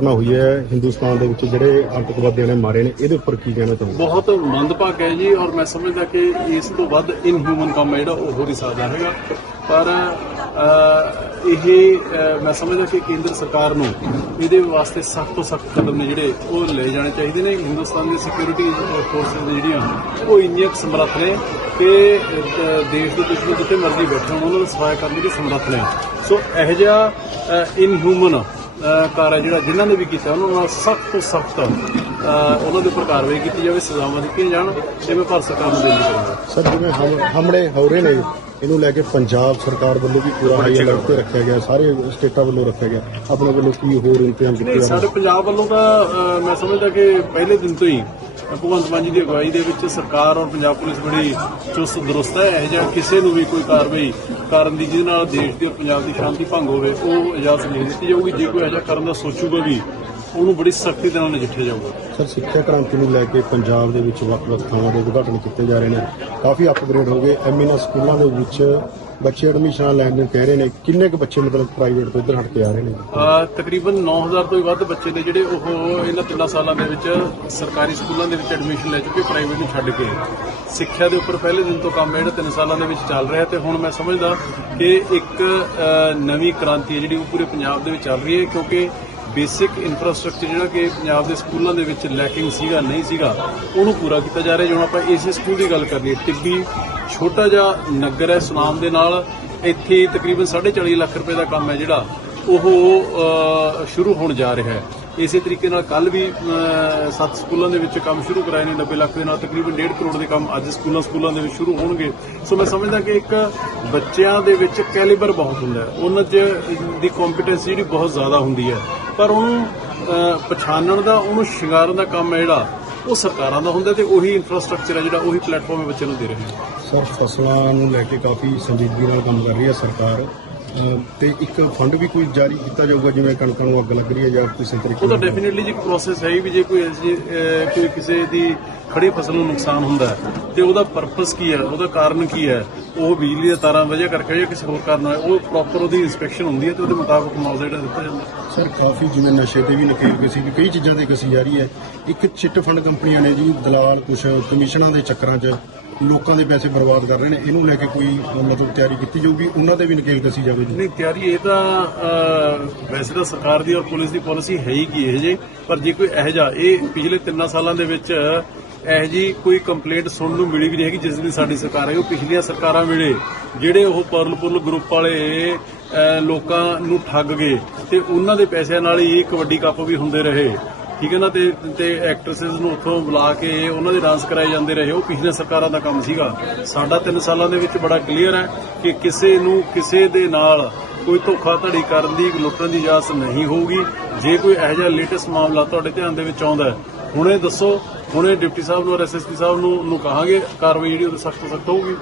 ਘਟਨਾ ਹੋਈ ਹੈ ਹਿੰਦੁਸਤਾਨ ਦੇ ਵਿੱਚ ਜਿਹੜੇ ਆਤੰਕਵਾਦੀਆਂ ਨੇ ਮਾਰੇ ਨੇ, ਇਹਦੇ ਉੱਪਰ ਕੀ ਕਹਿਣਾ ਚਾਹੁੰਦੇ ਬਹੁਤ ਮੰਦਭਾਗ ਹੈ ਜੀ ਔਰ ਮੈਂ ਸਮਝਦਾ ਕਿ ਇਸ ਤੋਂ ਵੱਧ ਇਨਹਿਊਮਨ ਕੰਮ ਹੈ ਜਿਹੜਾ ਉਹ ਹੋ ਨਹੀਂ ਸਕਦਾ ਹੈਗਾ। ਪਰ ਇਹ ਮੈਂ ਸਮਝਦਾ ਕਿ ਕੇਂਦਰ ਸਰਕਾਰ ਨੂੰ ਇਹਦੇ ਵਾਸਤੇ ਸਖਤ ਤੋਂ ਸਖਤ ਕਦਮ ਨੇ ਜਿਹੜੇ ਉਹ ਲਏ ਜਾਣੇ ਚਾਹੀਦੇ ਨੇ। ਹਿੰਦੁਸਤਾਨ ਦੀ ਸਿਕਿਉਰਿਟੀ ਫੋਰਸਸ ਦੇ ਜਿਹੜੀਆਂ, ਉਹ ਇੰਨੀਆਂ ਸਮਰੱਥ ਨੇ ਕਿ ਦੇਸ਼ ਦੇ ਦੁਸ਼ਮਣ ਜਿੱਥੇ ਮਰਜ਼ੀ ਬੈਠੇ ਹੋਣ, ਉਹਨਾਂ ਨੂੰ ਸਫਾਇਆ ਕਰਨ ਦੀ ਸਮਰੱਥ ਨੇ। ਸੋ ਇਹੋ ਜਿਹਾ ਇਨਹਿਊਮਨ ਕਾਰ ਹੈ ਜਿਹੜਾ ਜਿਨ੍ਹਾਂ ਨੇ ਵੀ ਕੀਤਾ ਉਹਨਾਂ ਨਾਲ ਸਖਤ ਤੋਂ ਸਖਤ ਉਹਨਾਂ ਦੇ ਉੱਪਰ ਕਾਰਵਾਈ ਕੀਤੀ ਜਾਵੇ ਸਜ਼ਾਵਾਂ ਦਿੱਤੀਆਂ ਜਾਣ ਤੇ ਮੈਂ ਭਾਰਤ ਸਰਕਾਰ ਨੂੰ ਬੇਨਤੀ ਕਰਾਂਗਾ। ਸਰ ਜਿਵੇਂ ਹਮ- ਹਮਲੇ ਹੋ ਰਹੇ ਨੇ ਇਹਨੂੰ ਲੈ ਕੇ ਪੰਜਾਬ ਸਰਕਾਰ ਵੱਲੋਂ ਵੀ ਪੂਰਾ ਹਾਈ ਅਲਰਟ ਤੇ ਰੱਖਿਆ ਗਿਆ ਸਾਰੇ ਸਟੇਟਾਂ ਵੱਲੋਂ ਰੱਖਿਆ ਗਿਆ। ਆਪਣੇ ਵੱਲੋਂ ਕੀ ਹੋਰ ਇੰਤਜ਼ਾਮ ਕੀਤੇ ਸਾਡੇ ਪੰਜਾਬ ਵੱਲੋਂ ਤਾਂ ਮੈਂ ਸਮਝਦਾ ਕਿ ਪਹਿਲੇ ਦਿਨ ਤੋਂ ਹੀ ਭਗਵੰਤ ਮਾਨ ਜੀ ਦੀ ਅਗਵਾਈ ਦੇ ਵਿੱਚ ਸਰਕਾਰ ਔਰ ਪੰਜਾਬ ਪੁਲਿਸ ਬੜੀ ਚੁਸਤ ਦਰੁਸਤ ਹੈ। ਇਹ ਜਿਹਾ ਕਿਸੇ ਨੂੰ ਵੀ ਕੋਈ ਕਾਰਵਾਈ ਕਰਨ ਦੀ ਜਿਹਦੇ ਨਾਲ ਦੇਸ਼ ਦੀ ਔਰ ਪੰਜਾਬ ਦੀ ਸ਼ਾਂਤੀ ਭੰਗ ਹੋਵੇ, ਉਹ ਇਜਾਜ਼ਤ ਨਹੀਂ ਦਿੱਤੀ ਜਾਊਗੀ। ਜੇ ਕੋਈ ਇਹ ਜਿਹਾ ਕਰਨ ਦਾ ਸੋਚੂਗਾ ਵੀ, ਉਹਨੂੰ ਬੜੀ ਸਖਤੀ ਦੇ ਨਾਲ ਨਜਿੱਠਿਆ ਜਾਊਗਾ। ਸਰ, ਸਿੱਖਿਆ ਕ੍ਰਾਂਤੀ ਨੂੰ ਲੈ ਕੇ ਪੰਜਾਬ ਦੇ ਵਿੱਚ ਵੱਖ-ਵੱਖ ਥਾਵਾਂ ਦੇ ਉਦਘਾਟਨ ਕੀਤੇ ਜਾ ਰਹੇ ਨੇ। ਕਾਫੀ ਅਪਗ੍ਰੇਡ ਹੋ ਗਏ। ਐਮਐਨਐਸ ਸਕੂਲਾਂ ਦੇ ਵਿੱਚ ਬੱਚੇ ਐਡਮਿਸ਼ਨਾਂ ਲੈਣ ਨੂੰ ਕਹਿ ਰਹੇ ਨੇ ਕਿੰਨੇ ਕੁ ਬੱਚੇ ਮਤਲਬ ਪ੍ਰਾਈਵੇਟ ਤੋਂ ਇੱਧਰ ਹਟ ਕੇ ਆ ਰਹੇ ਨੇ? ਅਹ ਤਕਰੀਬਨ 9000 ਤੋਂ ਹੀ ਵੱਧ ਬੱਚੇ ਨੇ ਜਿਹੜੇ ਉਹ ਇਹਨਾਂ ਤਿੰਨਾਂ ਸਾਲਾਂ ਦੇ ਵਿੱਚ ਸਰਕਾਰੀ ਸਕੂਲਾਂ ਦੇ ਵਿੱਚ ਐਡਮਿਸ਼ਨ ਲੈ ਚੁੱਕੇ ਪ੍ਰਾਈਵੇਟ ਨੂੰ ਛੱਡ ਕੇ। ਸਿੱਖਿਆ ਦੇ ਉੱਪਰ ਪਹਿਲੇ ਦਿਨ ਤੋਂ ਕੰਮ ਜਿਹੜਾ ਤਿੰਨ ਸਾਲਾਂ ਦੇ ਵਿੱਚ ਚੱਲ ਰਿਹਾ ਤੇ ਹੁਣ ਮੈਂ ਸਮਝਦਾ ਕਿ ਇੱਕ ਅਹ, ਨਵੀਂ ਕ੍ਰਾਂਤੀ ਹੈ ਜਿਹੜੀ ਉਹ ਪੂਰੇ ਪੰਜਾਬ ਦੇ ਵਿੱਚ ਚੱਲ ਰਹੀ ਹੈ ਕਿਉਂਕਿ ਬੇਸਿਕ ਇਨਫਰਾਸਟ੍ਰਕਚਰ ਜਿਹੜਾ ਕਿ ਪੰਜਾਬ ਦੇ ਸਕੂਲਾਂ ਦੇ ਵਿੱਚ ਲੈਕਿੰਗ ਸੀਗਾ ਨਹੀਂ ਸੀਗਾ ਉਹਨੂੰ ਪੂਰਾ ਕੀਤਾ ਜਾ ਰਿਹਾ। ਹੁਣ ਆਪਾਂ ਇਸੇ ਸਕੂਲ ਦੀ ਗੱਲ ਕਰ ਲਈਏ ਟਿੱਬੀ ਛੋਟਾ ਜਿਹਾ ਨਗਰ ਹੈ ਸੁਨਾਮ ਦੇ ਨਾਲ ਇੱਥੇ ਤਕਰੀਬਨ 4.5 ਲੱਖ ਰੁਪਏ ਦਾ ਕੰਮ ਹੈ ਜਿਹੜਾ ਉਹ ਸ਼ੁਰੂ ਹੋਣ ਜਾ ਰਿਹਾ ਹੈ। ਇਸੇ ਤਰੀਕੇ ਨਾਲ ਕੱਲ ਵੀ ਸੱਤ ਸਕੂਲਾਂ ਦੇ ਵਿੱਚ ਕੰਮ ਸ਼ੁਰੂ ਕਰਾਏ ਨੇ 90 ਲੱਖ ਦੇ ਨਾਲ ਤਕਰੀਬਨ 1.5 ਕਰੋੜ ਦੇ ਕੰਮ ਅੱਜ ਸਕੂਲਾਂ ਸਕੂਲਾਂ ਦੇ ਵਿੱਚ ਸ਼ੁਰੂ ਹੋਣਗੇ। ਸੋ ਮੈਂ ਸਮਝਦਾ ਕਿ ਇੱਕ ਬੱਚਿਆਂ ਦੇ ਵਿੱਚ ਕੈਲੀਬਰ ਬਹੁਤ ਹੁੰਦਾ ਹੈ। ਉਹਨਾਂ 'ਚ ਦੀ ਕੰਪੀਟੈਂਸੀ ਜਿਹੜੀ ਬਹੁਤ ਜ਼ਿਆਦਾ ਹੁੰਦੀ ਹੈ। ਪਰ ਉਹਨੂੰ ਅ, ਪਛਾਣਨ ਦਾ ਉਹਨੂੰ ਸ਼ਿੰਗਾਰਨ ਦਾ ਕੰਮ ਹੈ ਜਿਹੜਾ ਉਹ ਸਰਕਾਰਾਂ ਦਾ ਹੁੰਦਾ ਤੇ ਉਹੀ ਇਨਫਰਾਸਟ੍ਰਕਚਰ ਹੈ ਜਿਹੜਾ ਉਹੀ ਪਲੇਟਫਾਰਮ ਹੈ ਬੱਚਿਆਂ ਨੂੰ ਦੇ ਰਹੇ ਨੇ। ਸਰ ਫਸਲਾਂ ਨੂੰ ਲੈ ਕੇ ਕਾਫੀ ਸੰਜੀਦਗੀ ਨਾਲ ਕੰਮ ਕਰ ਰਹੀ ਹੈ ਸਰਕਾਰ। ਤੇ ਇੱਕ ਫੰਡ ਵੀ ਕੋਈ ਜਾਰੀ ਕੀਤਾ ਜਾਊਗਾ ਜਿਵੇਂ ਕਣਕਾਂ ਨੂੰ ਅੱਗ ਲੱਗ ਰਹੀ ਹੈ ਜਾਂ ਕਿਸੇ ਤਰੀਕੇ ਉਹ ਤਾਂ ਡੈਫੀਨਿਟਲੀ ਜੀ ਪ੍ਰੋਸੈਸ ਹੈ ਹੀ ਵੀ ਜੇ ਕੋਈ ਐਸੀ, ਕੋਈ ਕਿਸੇ ਦੀ ਖੜੀ ਫਸਲ ਨੂੰ ਨੁਕਸਾਨ ਹੁੰਦਾ ਤੇ ਉਹਦਾ ਪਰਪਸ ਕੀ ਹੈ ਉਹਦਾ ਕਾਰਨ ਕੀ ਹੈ ਉਹ ਬਿਜਲੀ ਦੇ ਤਾਰਾਂ ਵਜੇ ਕਰਕੇ ਜਾਂ ਕਿਸੇ ਹੋਰ ਕਾਰਨ ਹੈ ਉਹ ਪ੍ਰੋਪਰ ਉਹਦੀ ਇਨਸਪੈਕਸ਼ਨ ਹੁੰਦੀ ਹੈ ਤੇ ਉਹਦੇ ਮੁਤਾਬਕ ਮੁਆਵਜ਼ਾ ਜਿਹੜਾ ਦਿੱਤਾ ਜਾਂਦਾ। ਸਰ, ਕਾਫੀ ਜਿਵੇਂ ਨਸ਼ੇ ਤੇ ਵੀ ਨਕੇਲ ਕਸੀ ਵੀ ਕਈ ਚੀਜ਼ਾਂ ਤੇ ਕਸੀ ਜਾ ਰਹੀ ਹੈ। ਇੱਕ ਚਿੱਟ ਫੰਡ ਕੰਪਨੀਆਂ ਨੇ ਜੀ, ਦਲਾਲ ਕੁਛ ਕਮਿਸ਼ਨਾਂ ਦੇ ਚੱਕਰਾਂ 'ਚ ਲੋਕਾਂ ਦੇ ਪੈਸੇ ਬਰਬਾਦ ਕਰ ਰਹੇ ਨੇ, ਇਹਨੂੰ ਲੈ ਕੇ ਕੋਈ ਮਤਲਬ ਤਿਆਰੀ ਕੀਤੀ ਜਾਊਗੀ? ਉਹਨਾਂ ਤੇ ਵੀ ਨਕੇਲ ਕਸੀ ਜਾਵੇ ਜੀ। ਨਹੀਂ, ਤਿਆਰੀ ਇਹ ਤਾਂ ਵੈਸੇ ਤਾਂ ਸਰਕਾਰ ਦੀ ਔਰ ਪੁਲਿਸ ਦੀ ਪਾਲਿਸੀ ਹੈ ਹੀ ਕੀ ਇਹ ਜੇ, ਪਰ ਜੇ ਕੋਈ ਇਹੋ ਜਿਹਾ, ਇਹ ਪਿਛਲੇ 3 ਸਾਲਾਂ ਦੇ ਵਿੱਚ ਇਹੋ ਜੀ ਕੋਈ ਕੰਪਲੇਂਟ ਸੁਣਨ ਨੂੰ ਮਿਲੀ ਵੀ ਨਹੀਂ ਹੈਗੀ, ਜਿਸ ਦੀ ਸਾਡੀ ਸਰਕਾਰ ਹੈ। ਉਹ ਪਿਛਲੀਆਂ ਸਰਕਾਰਾਂ ਵੇਲੇ ਜਿਹੜੇ ਉਹ ਪਰਲਪੁਰਲ ਗਰੁੱਪ ਵਾਲੇ ਲੋਕਾਂ ਨੂੰ ਠੱਗ ਗਏ, ਤੇ ਉਹਨਾਂ ਦੇ ਪੈਸਿਆਂ ਨਾਲ ਹੀ ਕਬੱਡੀ ਕੱਪ ਵੀ ਹੁੰਦੇ ਰਹੇ। ਠੀਕ ਹੈ ਨਾ, ਤੇ ਤੇ ਐਕਟਰੈਸਸ ਨੂੰ ਉੱਥੋਂ ਬੁਲਾ ਕੇ ਉਹਨਾਂ ਦੇ ਡਾਂਸ ਕਰਾਏ ਜਾਂਦੇ ਰਹੇ। ਉਹ ਪਿਛਲੇ ਸਰਕਾਰਾਂ ਦਾ ਕੰਮ ਸੀਗਾ। ਸਾਡਾ 3 ਸਾਲਾਂ ਦੇ ਵਿੱਚ ਬੜਾ ਕਲੀਅਰ ਹੈ ਕਿ ਕਿਸੇ ਨੂੰ ਕਿਸੇ ਦੇ ਨਾਲ ਕੋਈ ਧੋਖਾਧੜੀ ਕਰਨ ਦੀ, ਲੁੱਟਣ ਦੀ ਇਜਾਜ਼ਤ ਨਹੀਂ ਹੋਊਗੀ। ਜੇ ਕੋਈ ਇਹੋ ਜਿਹਾ ਲੇਟੈਸਟ ਮਾਮਲਾ ਤੁਹਾਡੇ ਧਿਆਨ ਦੇ ਵਿੱਚ ਆਉਂਦਾ ਹੁਣੇ ਦੱਸੋ। ਹੁਣੇ ਡਿਪਟੀ ਸਾਹਿਬ ਨੂੰ, ਔਰ ਐਸਐਸਪੀ ਸਾਹਿਬ ਨੂੰ ਨੂੰ ਕਹਾਂਗੇ। ਕਾਰਵਾਈ ਜਿਹੜੀ ਉਹ ਸਖਤ ਤੋਂ ਸਖਤ ਹੋਊਗੀ।